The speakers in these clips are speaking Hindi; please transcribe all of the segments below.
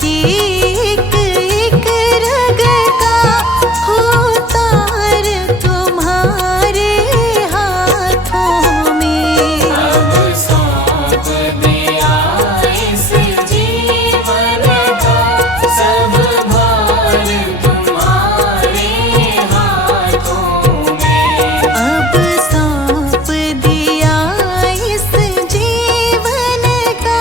कि एक एक रग का होतार तुम्हारे हाथों में। अब सौंप दिया इस जीवन का सब भार तुम्हारे हाथों में। अब सौंप दिया इस जीवन का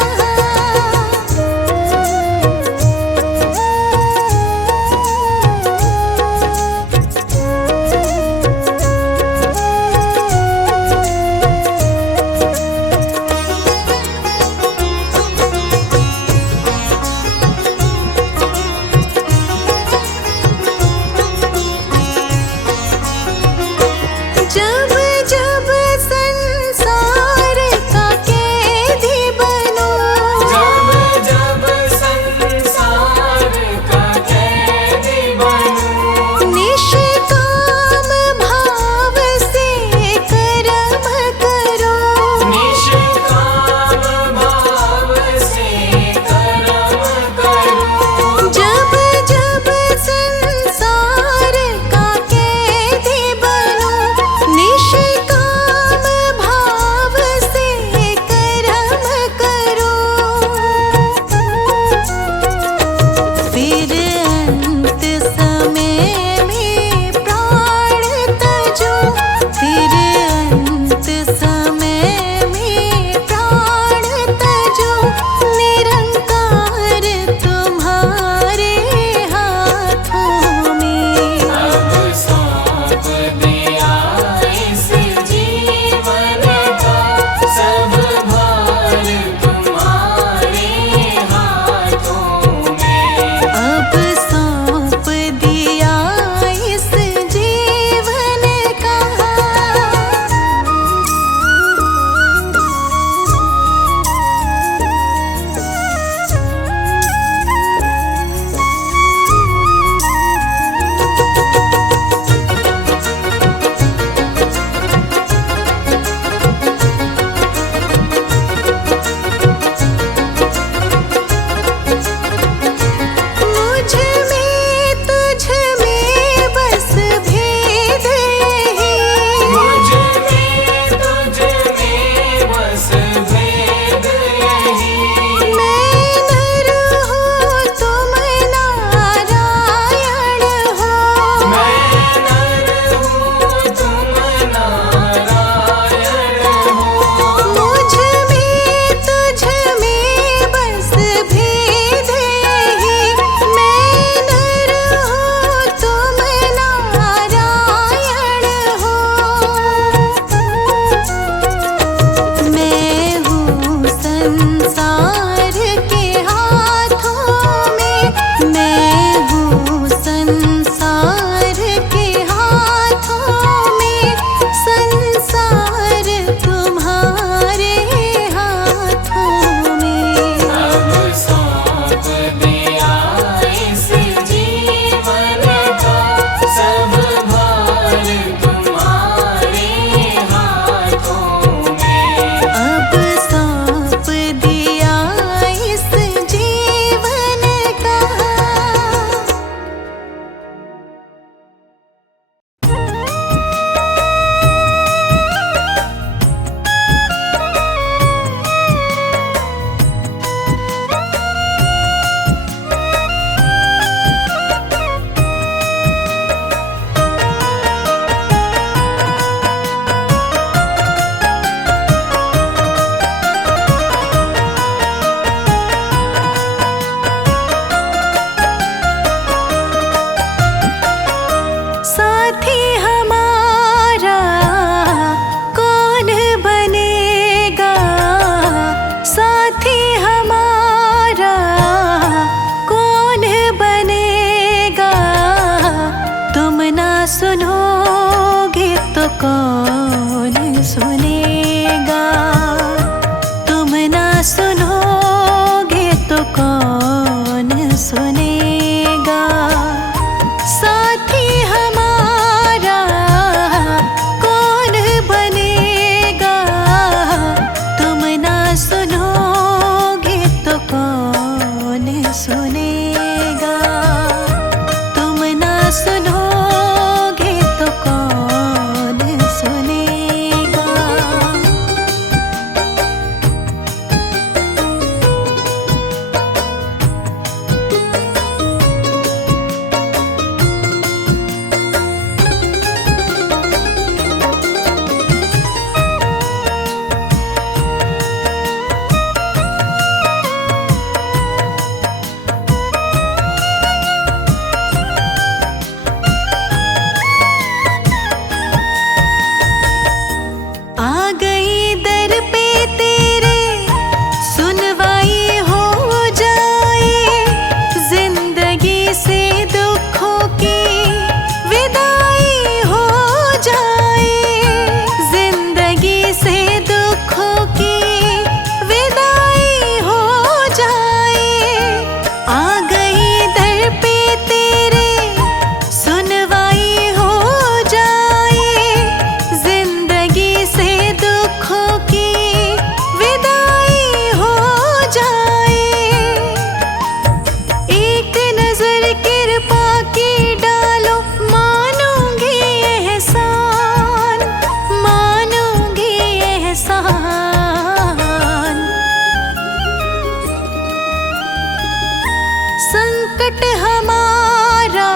संकट हमारा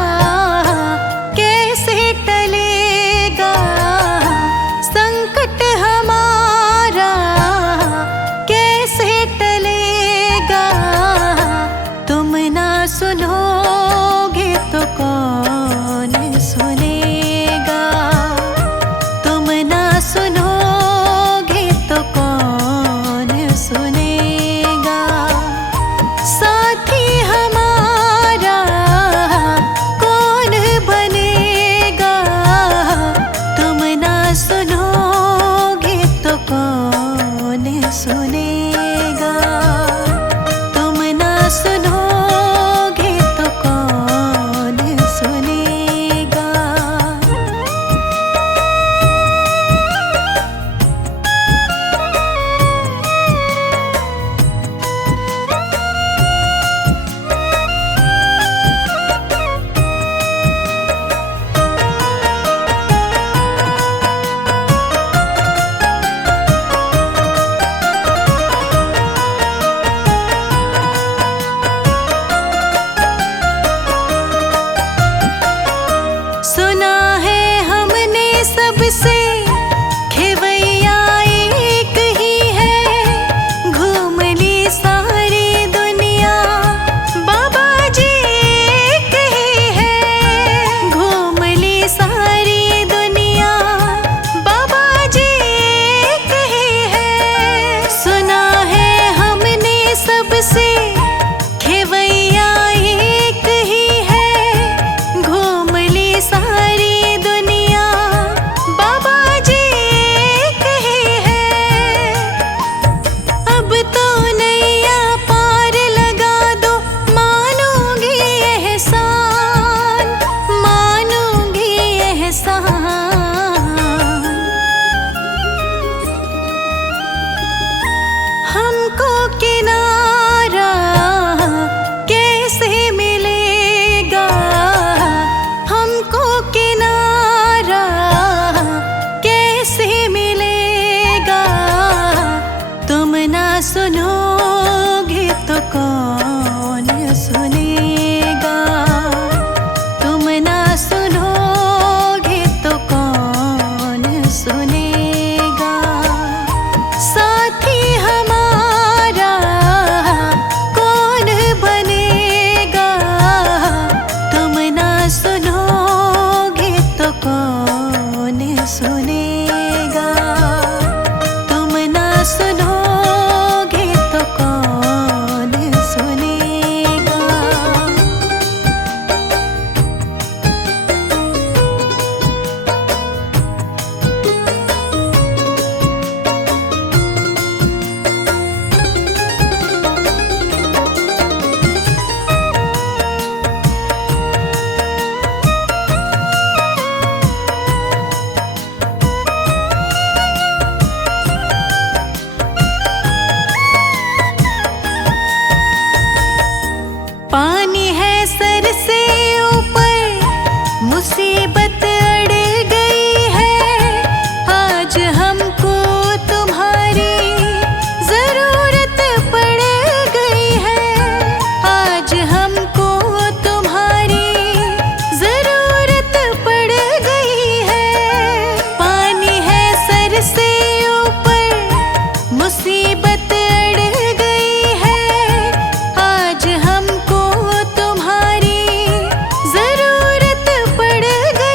कैसे टलेगा, संकट हमारा कैसे टलेगा। तुम ना सुनोगे तो कौन सुनेगा, तुम ना सुनोगे तो कौन सुनेगा। साथी हमारा कौन बनेगा, तुम ना सुनोगे तो कौन सुनेगा, तुम ना सुनोगे तो कौन सुनेगा। सुना है हमने सबसे खेवैया एक ही है, घूम ली सारी दुनिया बाबा जी एक ही है, घूम ली सारी दुनिया बाबा जी एक ही है। सुना है हमने सबसे खेवैया एक ही है, घूम ली सारी दुनिया बाबा जी एक ही है। अब तो नैया पार लगा दो, मानूंगी एहसान, मानूंगी एहसान। हमको किनारा कैसे मिलेगा, हमको किनारा कैसे मिलेगा। तुम ना सुनोगे तो कौन सुनेगा, तुम ना सुनोगे तो कौन सुनेगा। साथी हमारा कौन बनेगा, तुम ना सुनोगे तो कौन सुनेगा, तुम ना सुनोगे तो कौन सुनेगा। पानी है सर से ऊपर, मुसीबत अड़ गई है। आज हमको तुम्हारी जरूरत पड़ गई है, आज हमको तुम्हारी जरूरत पड़ गई है। पानी है सर से ऊपर, मुसीबत अड़ गई है। आज हमको तुम्हारी जरूरत पड़ गई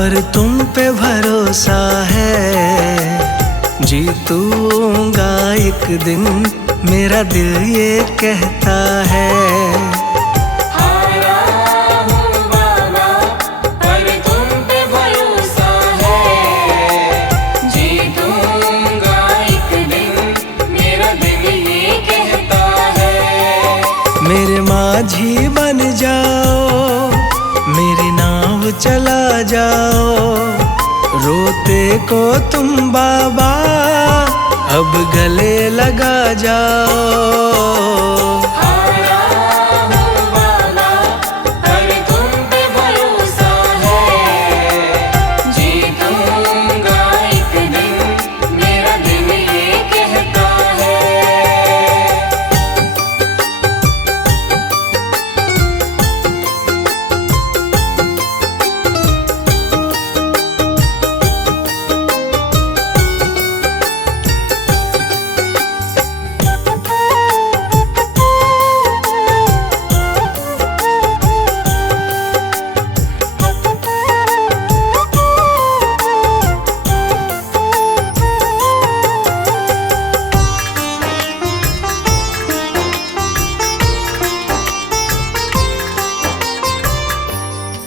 पर तुम पे भरोसा है। जीतूंगा एक दिन मेरा दिल ये कहता है। हारा हूँ बाबा पर तुम पे भरोसा है। जीतूंगा एक दिन मेरा दिल ये कहता है। मेरे माझी बन जाओ, मेरी नाव चला जाओ। रोते को तुम बाबा अब गले लगा जाओ। हारा हूँ बाबा पर तुम पे भरोसा है। जीतूंगा एक दिन मेरा दिल ये कहता है।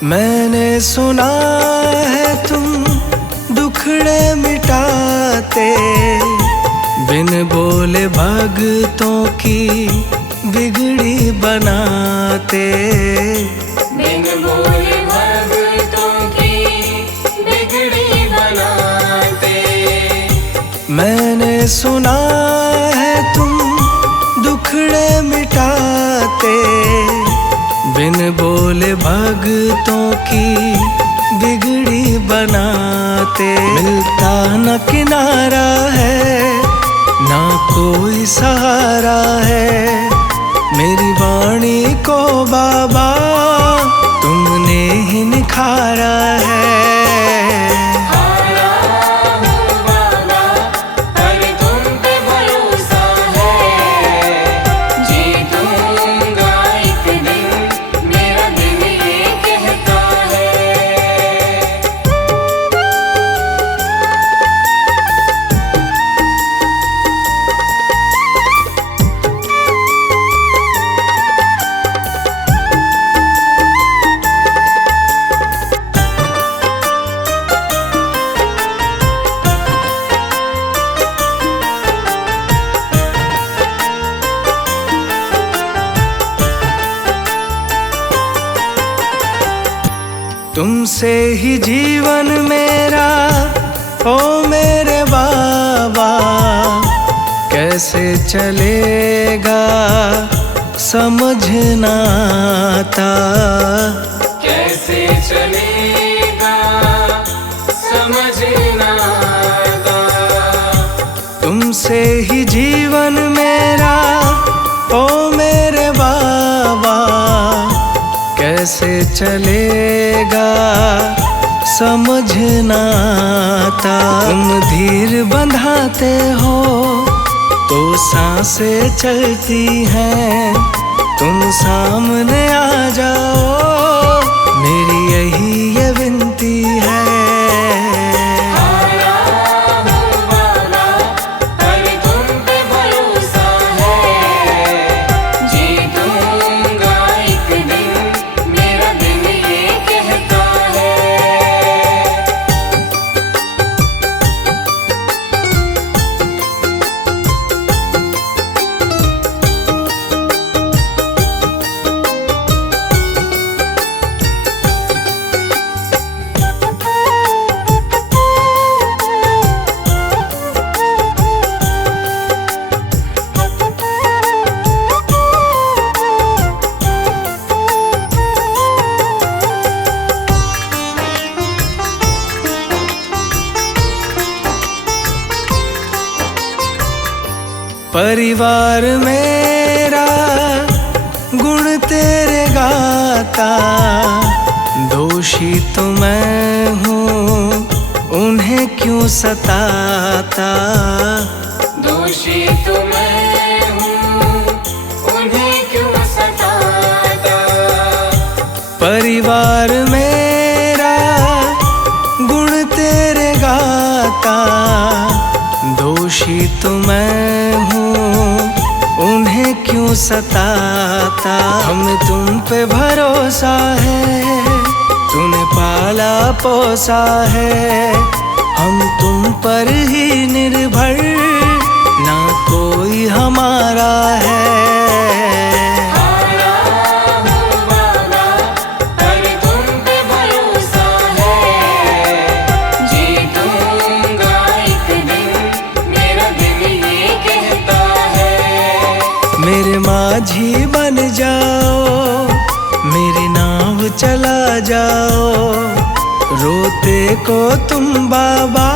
मैंने सुना है तुम दुखड़े मिटाते, बिन बोले भगतों की बिगड़ी बनाते। बिन बोले भगतों की बिगड़ी बनाते। मैंने सुना है तुम दुखड़े मिटाते, बिन बोले भगतों की बिगड़ी बनाते। मिलता न किनारा है, ना कोई सहारा है। मेरी वाणी को बाबा तुमने ही निखारा है। हारा हूँ बाबा पर तुम पे भरोसा है। जीतूंगा एक दिन मेरा दिल ये कहता है। तुमसे ही जीवन मेरा ओ मेरे बाबा, कैसे चलेगा समझना आता। कैसे चलेगा समझना आता। तुमसे ही जीवन मेरा ओ मेरे बाबा, कैसे चलेगा समझना आता। तुम धीर बंधाते हो तो सांसें चलती हैं। तुम सामने आ जाओ, मेरी यही ये विनती है। हारा हूँ बाबा पर तुम पे भरोसा है। जीतूंगा एक दिन मेरा दिल ये कहता है। परिवार मेरा गुण तेरे गाता, दोषी तो मैं हूँ उन्हें क्यों सताता। दोषी तो मैं हूँ उन्हें क्यों सताता। परिवार मेरा क्यों सताता। हमें तुम पे भरोसा है, तूने पाला पोसा है। हम तुम पर ही निर्भर, ना कोई हमारा है। मेरे माझी बन जाओ, मेरी नाव चला जाओ। रोते को तुम बाबा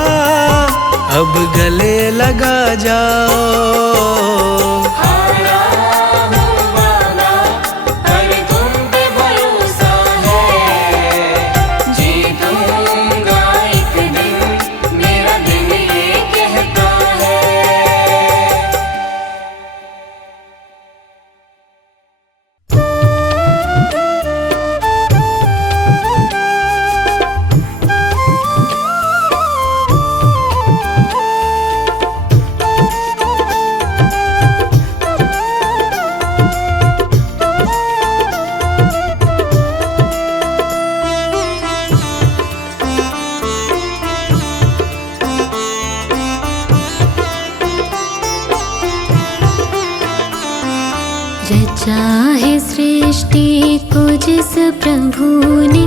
अब गले लगा जाओ। रचा है सृष्टि को जिस प्रभु ने,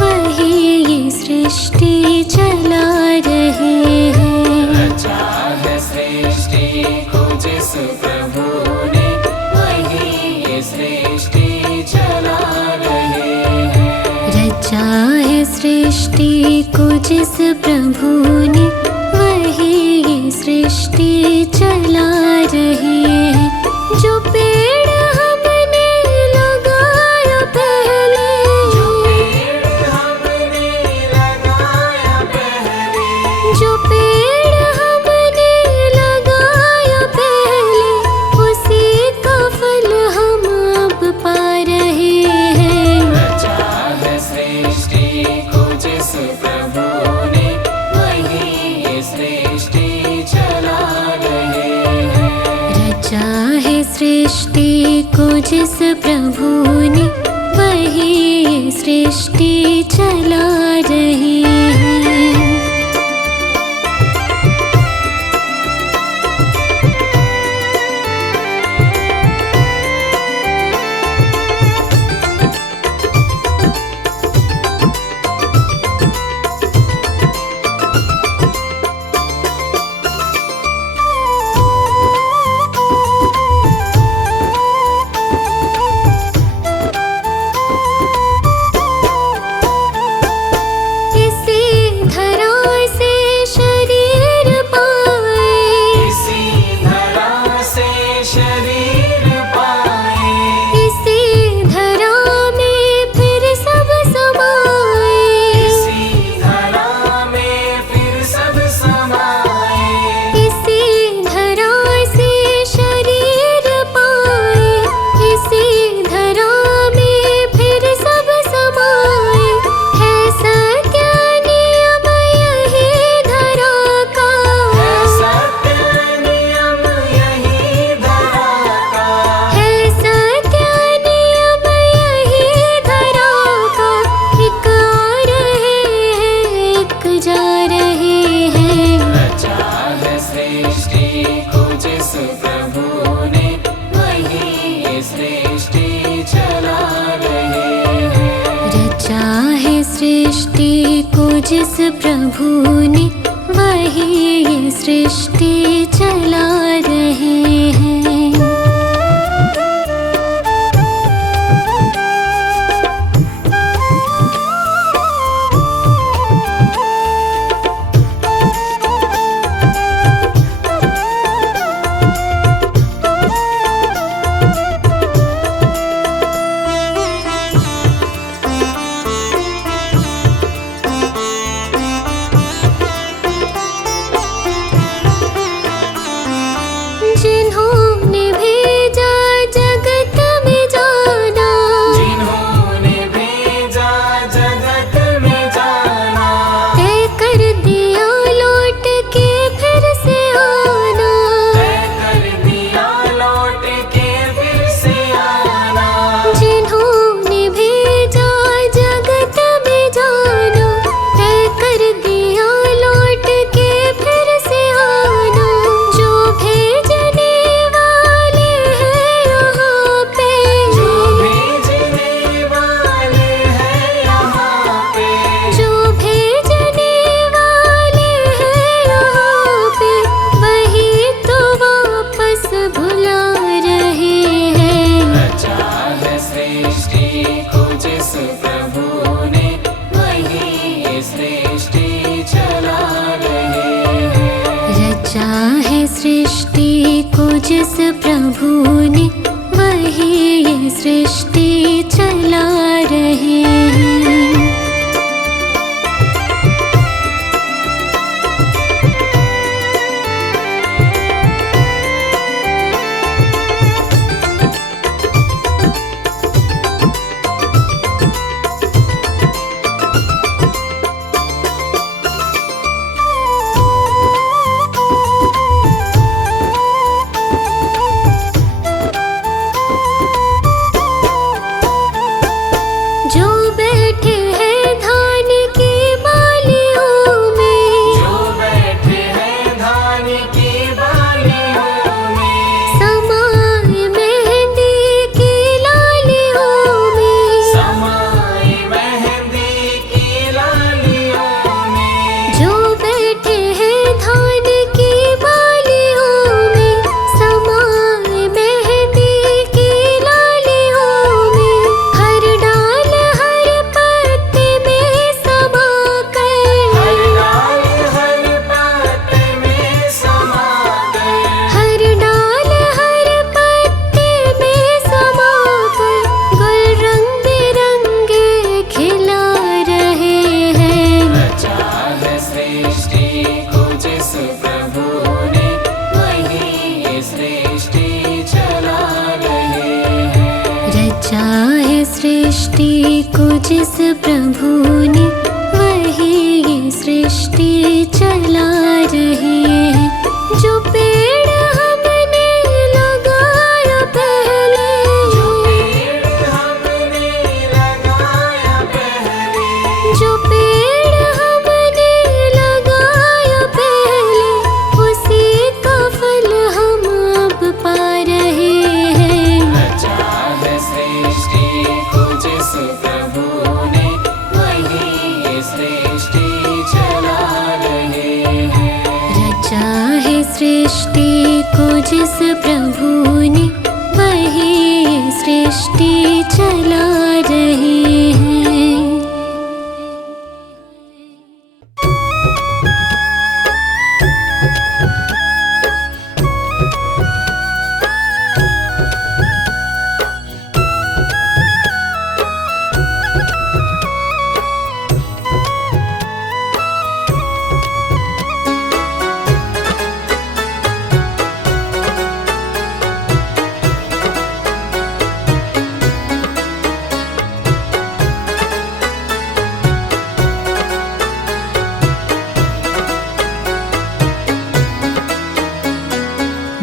वही ये सृष्टि चला रहे हैं। रचा है सृष्टि को जिस प्रभु ने, वही ये सृष्टि चला रहे हैं। रचा है सृष्टि को जिस प्रभु ने, वही ये सृष्टि चला रहे हैं। जो पेड़ हमने लगाया पहले, जो पेड़ हमने लगाया पहले, जो पेड़ हमने लगाया पहले, उसी का फल हम अब पा रहे हैं। रचा है सृष्टि को जिस प्रभु ने, वही ये सृष्टि चला रहे हैं। रचा है सृष्टि को जिस प्रभु ने, वही ये सृष्टि चला रहे हैं। सृष्टि को जिस प्रभु ने, वही ये सृष्टि चला रहे हैं। प्रभु ने वही ये सृष्टि चला रहे हैं। जो बैठे हैं धान की बालियों में, जो बैठे हैं धान की बालियों में, समाए मेहंदी की लालियों में, समाई मेहंदी की लालियों में, जो बैठे हैं धान की बालियों में, समाए मेहंदी की लालियों में, हर डाल हर पत्ते में समा कर, हर डाल हर पत्ते में समा कर, हर डाल हर पत्ते में समा कर, गुल रंग बिरंगे खिला रहे हैं। रचा है सृष्टि को जिस प्रभु ने वही सृष्टि चला रहे हैं। रचा है सृष्टि को जिस प्रभु ने वही ये सृष्टि चला रहे हैं। जो पेड़ हमने लगाया पहले, जो पेड़ हमने लगाया पहले, जो पेड़ हमने लगाया पहले, उसी का फल हम अब पा रहे हैं। रचा है सृष्टि को जिस प्रभु ने वही सृष्टि चला रहे हैं। रचा है सृष्टि को जिस प्रभु ने वही सृष्टि चला रहे हैं।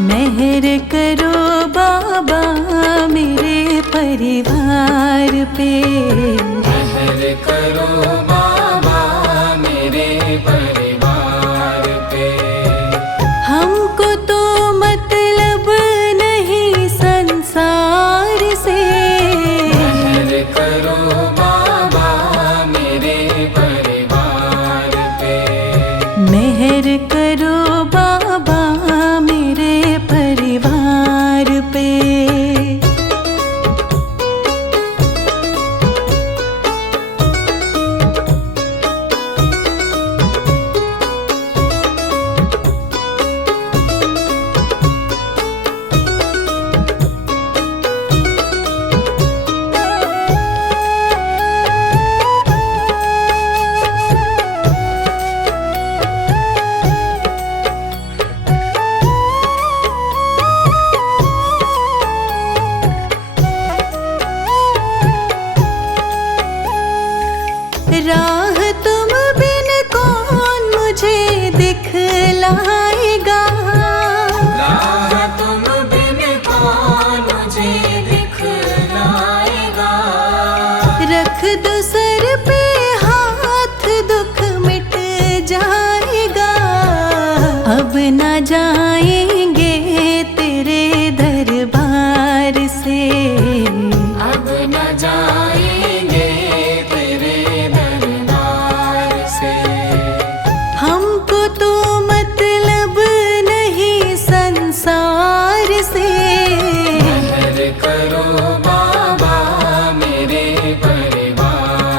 मेहर करो बाबा मेरे परिवार पे, मेहर करो बाबा मेरे परिवार पे। हमको तो मतलब नहीं संसार से। मेहर करो बाबा मेरे परिवार पे। मेहर करो बाबा मेरे परिवार पे। राह तुम बिन कौन मुझे दिखलाएगा, राह तुम बिन कौन मुझे दिखलाएगा। रख दो सर पे हाथ दुख मिट जाएगा। अब ना जाएंगे तेरे दरबार से, अब न जाएंगे तेरे दरबार से। हमको तो मतलब नहीं संसार से। मेहर करो बाबा मेरे परिवार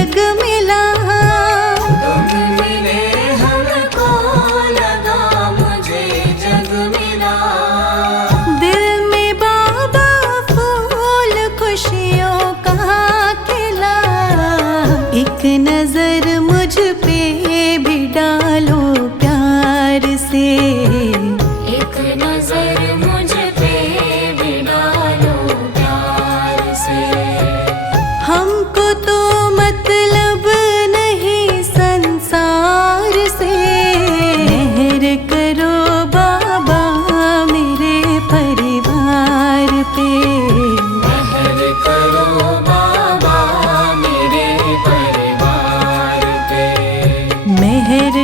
जग मिला। तुम मिले हमको लगा मुझे जग मिला। दिल में बाबा फूल खुशियों का खिला। एक नजर मुझ पे भी डालो प्यार से। एक नजर मुझ पे भी डालो प्यार से। हमको तो मतलब नहीं संसार से। मेहर करो बाबा मेरे परिवार पे। मेहर करो बाबा मेरे परिवार पे। मेहर